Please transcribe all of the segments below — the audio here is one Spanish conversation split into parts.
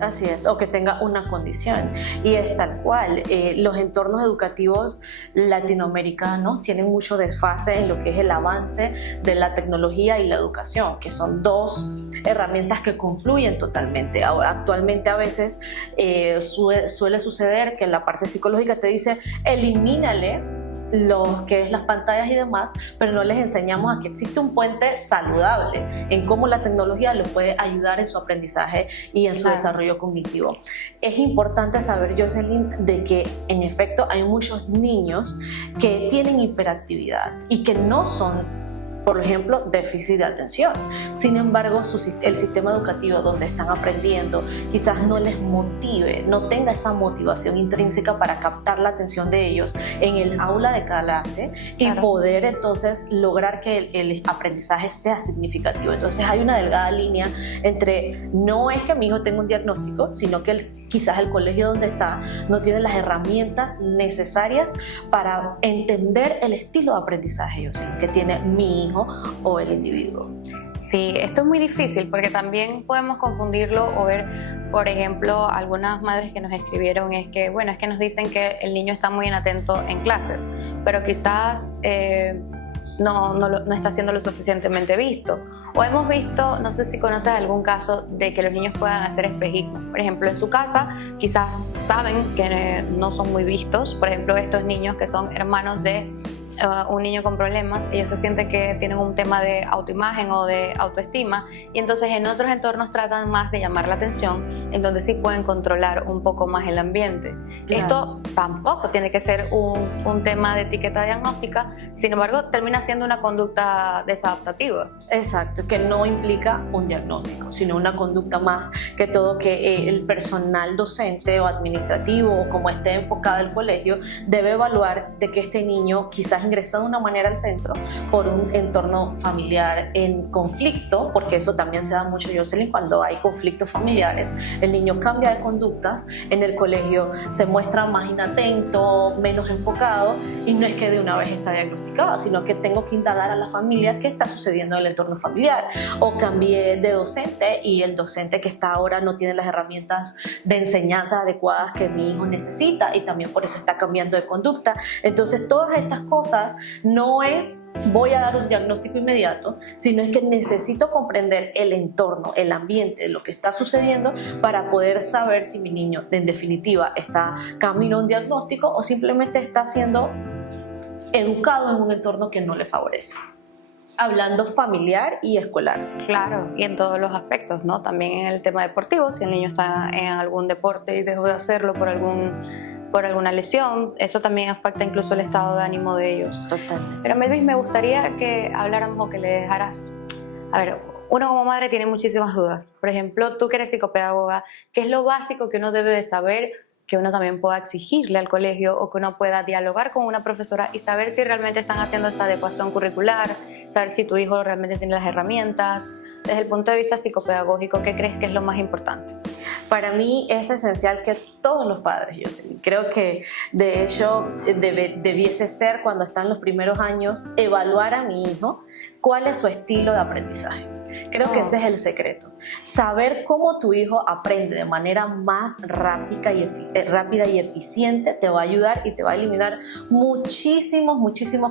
Así es, o que tenga una condición. Y es tal cual. Los entornos educativos latinoamericanos tienen mucho desfase en lo que es el avance de la tecnología y la educación, que son dos herramientas que confluyen totalmente. Ahora, actualmente a veces suele suceder que la parte psicológica te dice, elimínale lo que es las pantallas y demás, pero no les enseñamos a que existe un puente saludable en cómo la tecnología los puede ayudar en su aprendizaje y en su desarrollo cognitivo. Es importante saber, Jocelyn, de que en efecto hay muchos niños que tienen hiperactividad y que no son, por ejemplo, déficit de atención. Sin embargo, el sistema educativo donde están aprendiendo quizás no les motive, no tenga esa motivación intrínseca para captar la atención de ellos en el aula de clase y poder entonces lograr que el aprendizaje sea significativo. Entonces hay una delgada línea entre no es que mi hijo tenga un diagnóstico, sino que quizás el colegio donde está no tiene las herramientas necesarias para entender el estilo de aprendizaje que tiene mi hijo o el individuo. Sí, esto es muy difícil porque también podemos confundirlo o ver, por ejemplo, algunas madres que nos escribieron es que nos dicen que el niño está muy inatento en clases, pero quizás no está siendo lo suficientemente visto. O hemos visto, no sé si conoces algún caso de que los niños puedan hacer espejismo. Por ejemplo, en su casa quizás saben que no son muy vistos. Por ejemplo, estos niños que son hermanos de un niño con problemas, ellos se sienten que tienen un tema de autoimagen o de autoestima y entonces en otros entornos tratan más de llamar la atención, en donde sí pueden controlar un poco más el ambiente. Claro. Esto tampoco tiene que ser un tema de etiqueta diagnóstica, sin embargo termina siendo una conducta desadaptativa. Exacto, que no implica un diagnóstico, sino una conducta más que todo que el personal docente o administrativo o como esté enfocado el colegio debe evaluar de que este niño quizás ingresó de una manera al centro por un entorno familiar en conflicto, porque eso también se da mucho, Jocelyn, cuando hay conflictos familiares, el niño cambia de conductas, en el colegio se muestra más inatento, menos enfocado, y no es que de una vez está diagnosticado, sino que tengo que indagar a la familia qué está sucediendo en el entorno familiar, o cambié de docente y el docente que está ahora no tiene las herramientas de enseñanza adecuadas que mi hijo necesita y también por eso está cambiando de conducta. Entonces todas estas cosas no es voy a dar un diagnóstico inmediato, sino es que necesito comprender el entorno, el ambiente, lo que está sucediendo para poder saber si mi niño en definitiva está camino a un diagnóstico o simplemente está siendo educado en un entorno que no le favorece. Hablando familiar y escolar. Claro, y en todos los aspectos, ¿no? También en el tema deportivo, si el niño está en algún deporte y dejó de hacerlo por alguna lesión, eso también afecta incluso el estado de ánimo de ellos. Totalmente. Pero Melvis, me gustaría que habláramos o que le dejaras, a ver, uno como madre tiene muchísimas dudas. Por ejemplo, tú que eres psicopedagoga, ¿qué es lo básico que uno debe de saber, que uno también pueda exigirle al colegio o que uno pueda dialogar con una profesora y saber si realmente están haciendo esa adecuación curricular, saber si tu hijo realmente tiene las herramientas? Desde el punto de vista psicopedagógico, ¿qué crees que es lo más importante? Para mí es esencial que todos los padres, Jocelyn, creo que de hecho debiese ser cuando están los primeros años, evaluar a mi hijo cuál es su estilo de aprendizaje. Creo que ese es el secreto. Saber cómo tu hijo aprende de manera más rápida y eficiente te va a ayudar y te va a eliminar muchísimos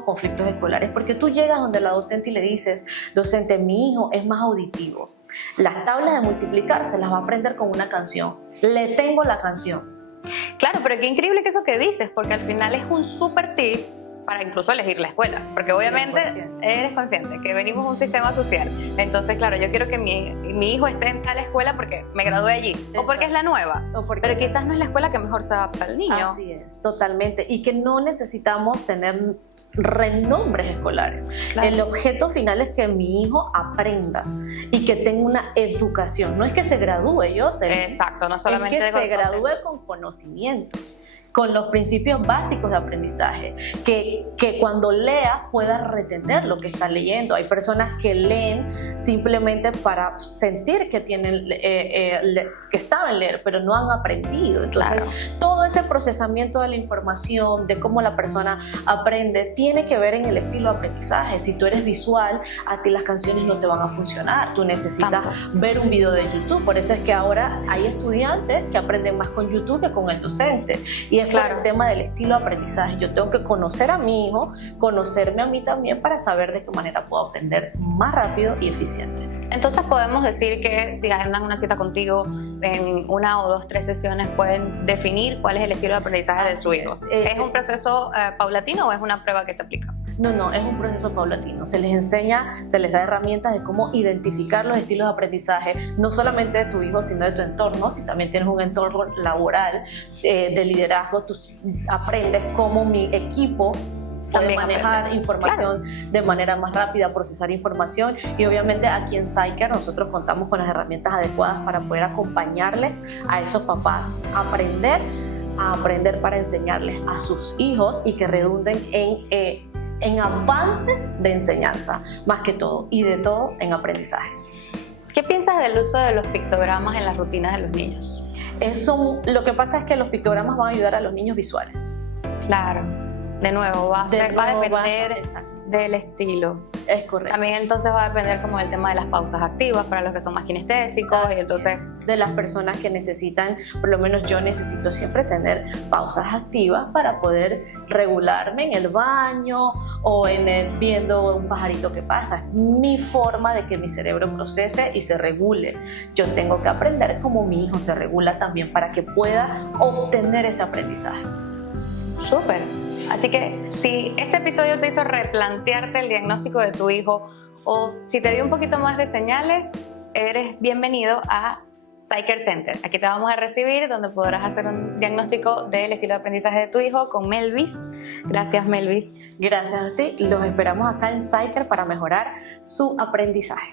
conflictos escolares. Porque tú llegas donde la docente y le dices, docente, mi hijo es más auditivo. Las tablas de multiplicar se las va a aprender con una canción. Le tengo la canción. Claro, pero qué increíble que eso que dices, porque al final es un súper tip para incluso elegir la escuela, porque obviamente 100%. Eres consciente que venimos de un sistema social, entonces claro, yo quiero que mi hijo esté en tal escuela porque me gradué allí, exacto, o porque es la nueva, pero quizás no es la escuela que mejor se adapta al niño. Así es, totalmente, y que no necesitamos tener renombres escolares. Claro. El objeto final es que mi hijo aprenda y que tenga una educación, no es que se gradúe, yo sé. Exacto, no solamente es que se gradúe con conocimientos, con los principios básicos de aprendizaje, que cuando lea pueda retener lo que está leyendo. Hay personas que leen simplemente para sentir que tienen, que saben leer, pero no han aprendido. Entonces, todo ese procesamiento de la información, de cómo la persona aprende, tiene que ver en el estilo de aprendizaje. Si tú eres visual, a ti las canciones no te van a funcionar. Tú necesitas ver un video de YouTube. Por eso es que ahora hay estudiantes que aprenden más con YouTube que con el docente. Y es por el tema del estilo de aprendizaje. Yo tengo que conocer a mi hijo, conocerme a mí también para saber de qué manera puedo aprender más rápido y eficiente. Entonces podemos decir que si agendan una cita contigo en 1 o 2, 3 sesiones, pueden definir cuál es el estilo de aprendizaje de su hijo. ¿Es un proceso paulatino o es una prueba que se aplica? No, es un proceso paulatino. Se les enseña, se les da herramientas de cómo identificar los estilos de aprendizaje, no solamente de tu hijo, sino de tu entorno. Si también tienes un entorno laboral de liderazgo, tú aprendes cómo mi equipo puede manejar información de manera más rápida, procesar información, y obviamente aquí en Psyker nosotros contamos con las herramientas adecuadas para poder acompañarles a esos papás a aprender para enseñarles a sus hijos y que redunden en avances de enseñanza, más que todo, y de todo en aprendizaje. ¿Qué piensas del uso de los pictogramas en las rutinas de los niños? Lo que pasa es que los pictogramas van a ayudar a los niños visuales. Claro. De nuevo, va a depender del estilo. Es correcto. También entonces va a depender como del tema de las pausas activas para los que son más kinestésicos. Y entonces de las personas que necesitan, por lo menos yo necesito siempre tener pausas activas para poder regularme en el baño o viendo un pajarito que pasa. Es mi forma de que mi cerebro procese y se regule. Yo tengo que aprender cómo mi hijo se regula también para que pueda obtener ese aprendizaje. Súper. Así que si este episodio te hizo replantearte el diagnóstico de tu hijo o si te dio un poquito más de señales, eres bienvenido a Psyker Center. Aquí te vamos a recibir, donde podrás hacer un diagnóstico del estilo de aprendizaje de tu hijo con Melvis. Gracias, Melvis. Gracias a ti. Los esperamos acá en Psyker para mejorar su aprendizaje.